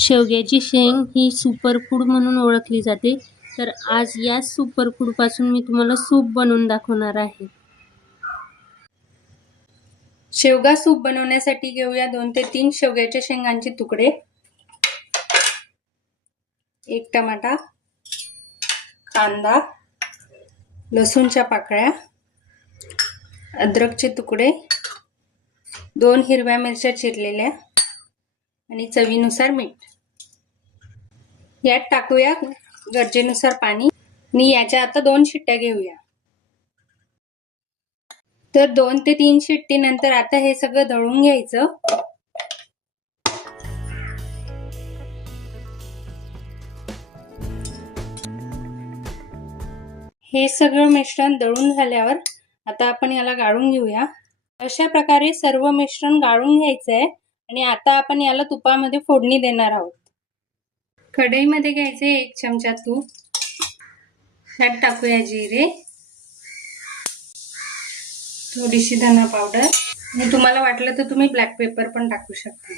शेवग्याची शेंग ही सुपरफूड म्हणून ओळखली जाते. तर आज या सुपरफूड पासून मी तुम्हाला सूप बनवून दाखवणार आहे. शेवगा सूप बनवण्यासाठी घेऊया 2 ते 3 शेवग्याच्या शेंगांचे तुकडे, 1 टमाटा, कांदा, लसूणच्या पाकळ्या, अद्रकचे तुकडे, 2 हिरव्या मिरच्या चिरलेल्या आणि चवीनुसार मीठ. यात टाकूया गरजेनुसार पाणी आणि याच्या आता 2 शिट्ट्या घेऊया. तर 2 ते 3 शिट्टी नंतर आता हे सगळं दळून घ्यायचं. हे सगळं मिश्रण दळून झाल्यावर आता आपण याला गाळून घेऊया. अशा प्रकारे सर्व मिश्रण गाळून घ्यायचं आहे आणि आता आपण याला तुपामध्ये फोडणी देणार आहोत. कढईमध्ये घ्यायचे 1 चमचा तूप. त्यात टाकूया जिरे, थोडीशी धना पावडर आणि तुम्हाला वाटलं तर तुम्ही ब्लॅक पेपर पण टाकू शकता.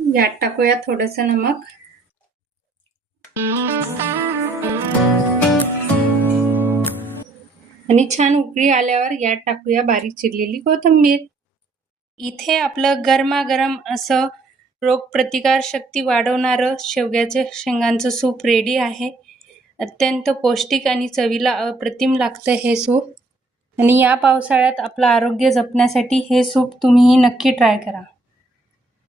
यात टाकूया थोडंसं नमक आणि छान उकळी आल्यावर यात टाकूया बारीक चिरलेली कोथिंबीर. इथे आपलं गरमागरम असं रोगप्रतिकार शक्ती वाढवणारं शेवग्याच्या शेंगांचं सूप रेडी आहे. अत्यंत पौष्टिक आणि चवीला अप्रतिम लागतं हे सूप. आणि या पावसाळ्यात आपलं आरोग्य जपण्यासाठी हे सूप तुम्हीही नक्की ट्राय करा.